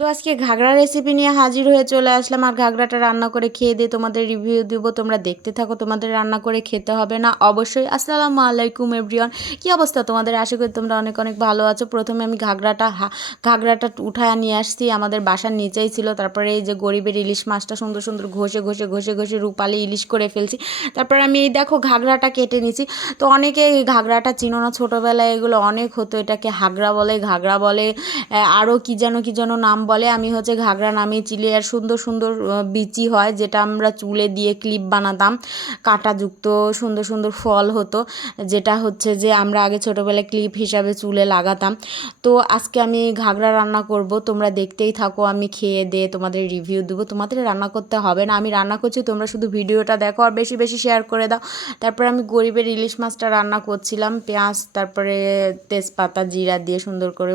তো আজকে ঘাগরা রেসিপি নিয়ে হাজির হয়ে চলে আসলাম, আর ঘাগরাটা রান্না করে খেয়ে দিয়ে তোমাদের রিভিউ দিব। তোমরা দেখতে থাকো, তোমাদের রান্না করে খেতে হবে না অবশ্যই। আসসালামু আলাইকুম এভরিওয়ান, কী অবস্থা তোমাদের? আশা করি তোমরা অনেক অনেক ভালো আছো। প্রথমে আমি ঘাগরাটা উঠায় নিয়ে আসছি, আমাদের বাসার নিচেই ছিল। তারপরে এই যে গরিবের ইলিশ মাছটা সুন্দর সুন্দর ঘষে ঘষে ঘষে ঘষে রূপালি ইলিশ করে ফেলছি। তারপরে আমি এই দেখো ঘাগরাটা কেটে নিছি। তো অনেকে এই ঘাগরাটা চিনো না, ছোটোবেলায় এগুলো অনেক হতো, এটাকে হাগরা বলে, ঘাগরা বলে, আরও কী যেন নাম বলে। আমি হচ্ছে ঘাগরা নামে চিলি। আর সুন্দর সুন্দর বিচি হয়, যেটা আমরা চুলে দিয়ে ক্লিপ বানাতাম, কাঁটাযুক্ত সুন্দর সুন্দর ফল হতো, যেটা হচ্ছে যে আমরা আগে ছোটোবেলায় ক্লিপ হিসাবে চুলে লাগাতাম। তো আজকে আমি ঘাগরা রান্না করব, তোমরা দেখতেই থাকো। আমি খেয়ে দিয়ে তোমাদের রিভিউ দেবো। তোমাদের রান্না করতে হবে না, আমি রান্না করছি, তোমরা শুধু ভিডিওটা দেখো আর বেশি বেশি শেয়ার করে দাও। তারপরে আমি গরিবের ইলিশ মাছটা রান্না করছিলাম, পেঁয়াজ তারপরে তেজপাতা জিরা দিয়ে সুন্দর করে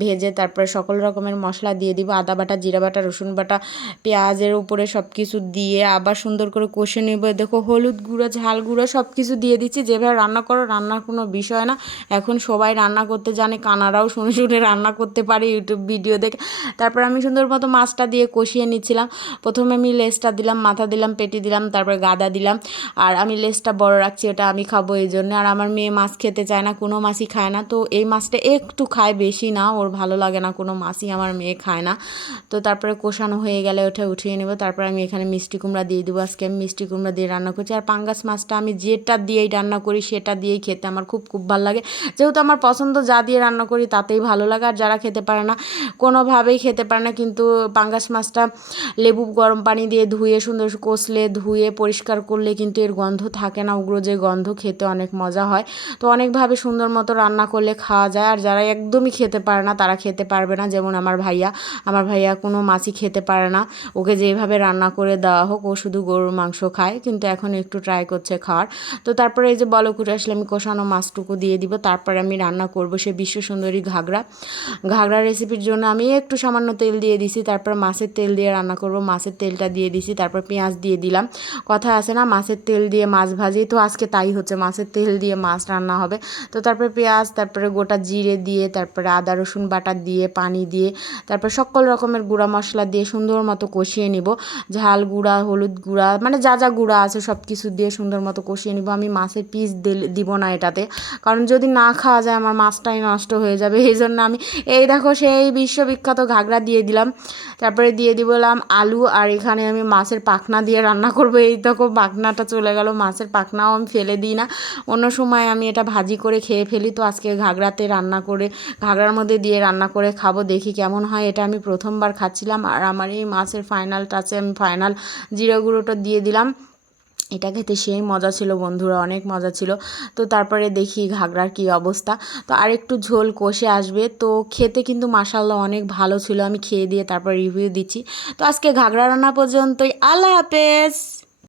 ভেজে তারপরে সকল রকমের মশলা দিয়ে দিব, আদা বাটা, জিরা বাটা, রসুন বাটা, পেঁয়াজের উপরে সব কিছু দিয়ে আবার সুন্দর করে কষে নেব। দেখো হলুদ গুঁড়ো, ঝাল গুঁড়ো সব কিছু দিয়ে দিচ্ছি। যেভাবে রান্না করো, রান্নার কোনো বিষয় না, এখন সবাই রান্না করতে জানে, কানারাও শুনে শুনে রান্না করতে পারে ইউটিউব ভিডিও দেখে। তারপর আমি সুন্দর মতো মাছটা দিয়ে কষিয়ে নিচ্ছিলাম। প্রথমে আমি লেজটা দিলাম, মাথা দিলাম, পেটি দিলাম, তারপরে গাদা দিলাম। আর আমি লেজটা বড় রাখছি, ওটা আমি খাবো এই জন্য। আর আমার মেয়ে মাছ খেতে চায় না, কোনো মাছই খায় না, তো এই মাছটা একটু খায়, বেশি না, ওর ভালো লাগে না, কোনো মাছই আমার মেয়ে খায় না। তো তারপরে কষানো হয়ে গেলে ওটা উঠিয়ে নেব। তারপরে আমি এখানে মিষ্টি কুমড়া দিয়ে দেবো। আজকে আমি মিষ্টি কুমড়া দিয়ে রান্না করছি। আর পাঙ্গাস মাছটা আমি যেটা দিয়েই রান্না করি সেটা দিয়েই খেতে আমার খুব খুব ভালো লাগে, যেহেতু আমার পছন্দ, যা দিয়ে রান্না করি তাতেই ভালো লাগে। আর যারা খেতে পারে না, কোনোভাবেই খেতে পারে না, কিন্তু পাঙ্গাস মাছটা লেবু গরম পানি দিয়ে ধুয়ে সুন্দর কষলে ধুয়ে পরিষ্কার করলে কিন্তু এর গন্ধ থাকে না, উগ্র যে গন্ধ, খেতে অনেক মজা হয়। তো অনেকভাবে সুন্দর মতো রান্না করলে খাওয়া যায়। আর যারা একদমই খেতে পারে না তারা খেতে পারবে না, যেমন আমার ভাইয়া কোনো মাছই খেতে পারে না। ওকে যেভাবে রান্না করে দেওয়া হোক, ও শুধু গরুর মাংস খায়, কিন্তু এখন একটু ট্রাই করছে খাওয়ার। তো তারপরে এই যে বলক উঠে আসলে আমি কষানো মাছটুকু দিয়ে দিব। তারপরে আমি রান্না করব সে বিশ্ব সুন্দরী ঘাগরা রেসিপির জন্য আমি একটু সামান্য তেল দিয়ে দিছি। তারপর মাছের তেল দিয়ে রান্না করব, মাছের তেলটা দিয়ে দিছি, তারপর পেঁয়াজ দিয়ে দিলাম। কথা আছে না, মাছের তেল দিয়ে মাছ ভাজি, তো আজকে তাই হচ্ছে, মাছের তেল দিয়ে মাছ রান্না হবে। তো তারপরে পেঁয়াজ, তারপরে গোটা জিরে দিয়ে, তারপরে আদা রসুন বাটা দিয়ে, পানি দিয়ে, তারপর সকল রকমের গুঁড়া মশলা দিয়ে সুন্দর মতো কষিয়ে নিব। ঝাল গুঁড়া, হলুদ গুঁড়া, মানে যা যা গুঁড়া আছে সব কিছু দিয়ে সুন্দর মতো কষিয়ে নিব। আমি মাছের পিস দিব না এটাতে, কারণ যদি না খাওয়া যায় আমার মাছটাই নষ্ট হয়ে যাবে, এই জন্য আমি এই দেখো সেই বিশ্ববিখ্যাত ঘাগরা দিয়ে দিলাম। তারপরে দিয়ে দিলাম আলু, আর এখানে আমি মাছের পাখনা দিয়ে রান্না করব। এই দেখো পাখনাটা চলে গেল, মাছের পাখনাও আমি ফেলে দিই না, অন্য সময় আমি এটা ভাজি করে খেয়ে ফেলি। তো আজকে ঘাগরাতে রান্না করে, ঘাগরার মধ্যে দিয়ে রান্না করে খাবো, দেখি কেমন হয়। এটা আমি প্রথমবার খাচ্ছিলাম, আর আমার এই মাছের ফাইনাল টাচে আমি ফাইনাল জিরা গুঁড়োটা দিয়ে দিলাম। এটা খেতে সেই মজা ছিল বন্ধুরা, অনেক মজা ছিল। তো তারপরে দেখি ঘাগরার কী অবস্থা। তো আরেকটু ঝোল কষে আসবে, তো খেতে কিন্তু মাশাআল্লাহ অনেক ভালো ছিল। আমি খেয়ে দিয়ে তারপর রিভিউ দিচ্ছি। তো আজকে ঘাগরা রান্না পর্যন্তই, আল্লাহ হাফেজ।